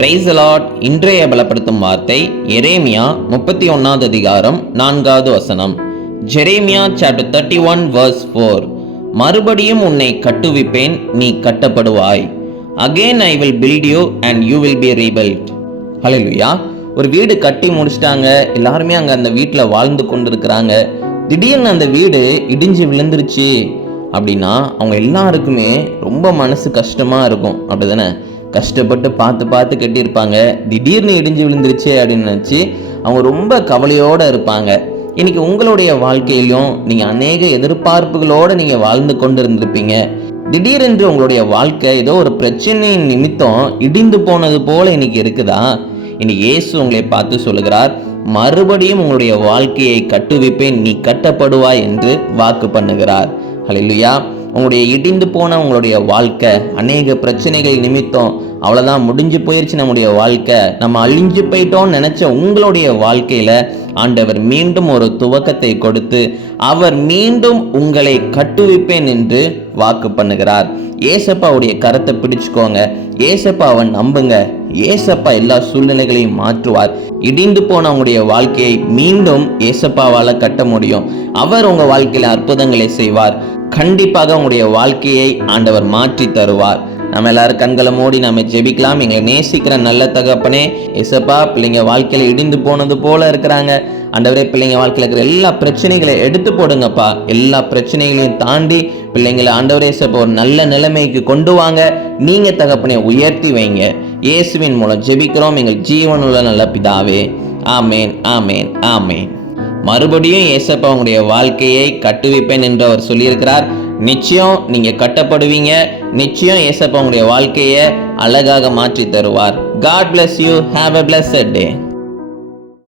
Praise the Lord. இன்றைய பலப்படுத்தும் வார்த்தை எரேமியா 31வது அதிகாரம் 4வது வசனம். Jeremiah chapter 31 verse 4. மறுபடியும் உன்னை கட்டுவிப்பேன், நீ கட்டப்படுவாய். Again I will build you and you will be rebuilt. Hallelujah. ஒரு வீடு கட்டி முடிச்சிட்டாங்க, எல்லாருமே அங்கே அந்த வீட்டில் வாழ்ந்து கொண்டு இருக்கிறாங்க. திடீர்னு அந்த வீடு இடிஞ்சு விழுந்துருச்சு அப்படின்னா அவங்க எல்லாருக்குமே ரொம்ப மனசு கஷ்டமாக இருக்கும், அப்படி தானே? கஷ்டப்பட்டு பார்த்து கட்டியிருப்பாங்க, திடீர்னு இடிஞ்சு விழுந்துருச்சு அப்படின்னு நினச்சி அவங்க ரொம்ப கவலையோடு இருப்பாங்க. இன்னைக்கு உங்களுடைய வாழ்க்கையிலும் நீங்கள் அநேக எதிர்பார்ப்புகளோடு நீங்கள் வாழ்ந்து கொண்டு இருந்திருப்பீங்க. திடீரென்று உங்களுடைய வாழ்க்கை ஏதோ ஒரு பிரச்சனையின் நிமித்தம் இடிந்து போனது போல இன்னைக்கு இருக்குதா? இன்னைக்கு இயேசு உங்களை பார்த்து சொல்லுகிறார், மறுபடியும் உங்களுடைய வாழ்க்கையை கட்டுவிப்பேன், நீ கட்டப்படுவாய் என்று வாக்கு பண்ணுகிறார். ஹல்லேலூயா. உங்களுடைய இடிந்து போன உங்களுடைய வாழ்க்கை அநேக பிரச்சனைகள் நிமித்தம் அவ்வளோதான் முடிஞ்சு போயிடுச்சு நம்முடைய வாழ்க்கை, நம்ம அழிஞ்சு போயிட்டோம்னு நினச்ச உங்களுடைய வாழ்க்கையில் ஆண்டவர் மீண்டும் ஒரு துவக்கத்தை கொடுத்து அவர் மீண்டும் உங்களை கட்டுவிப்பேன் என்று வாக்கு பண்ணுகிறார். ஏசப்பாவுடைய கரத்தை பிடிச்சுக்கோங்க, ஏசப்பாவை நம்புங்க, ஏசப்பா எல்லா சூழ்நிலைகளையும் மாற்றுவார். இடிந்து போன உங்களுடைய வாழ்க்கையை மீண்டும் ஏசப்பாவால் கட்ட முடியும். அவர் உங்கள் வாழ்க்கையில் அற்புதங்களை செய்வார். கண்டிப்பாக உங்களுடைய வாழ்க்கையை ஆண்டவர் மாற்றி தருவார். நம்ம எல்லாரும் கண்களை மூடி நம்ம ஜெபிக்கலாம். எங்களை நேசிக்கிற நல்ல தகப்பனே, ஏசப்பா, பிள்ளைங்க வாழ்க்கையில இடிந்து போனது போல இருக்கிறாங்க. ஆண்டவரே, பிள்ளைங்க வாழ்க்கையில் இருக்கிற எல்லா பிரச்சனைகளை எடுத்து போடுங்கப்பா. எல்லா பிரச்சனைகளையும் தாண்டி பிள்ளைங்களை ஆண்டவரே ஏசப்பா ஒரு நல்ல நிலைமைக்கு கொண்டு வாங்க. நீங்க தகப்பனை உயர்த்தி வைங்க. இயேசுவின் மூலம் ஜெபிக்கிறோம் எங்கள் ஜீவனுள்ள நல்ல பிதாவே. ஆமேன், ஆமேன், ஆமேன். மறுபடியும் ஏசப்பா உங்களுடைய வாழ்க்கையை கட்டுவிப்பேன் என்று அவர் சொல்லியிருக்கிறார். நிச்சயம் நீங்க கட்டப்படுவீங்க. நிச்சயம் ஏசப்பா உங்களுடைய வாழ்க்கையை அழகாக மாற்றி தருவார். God bless you. Have a blessed day.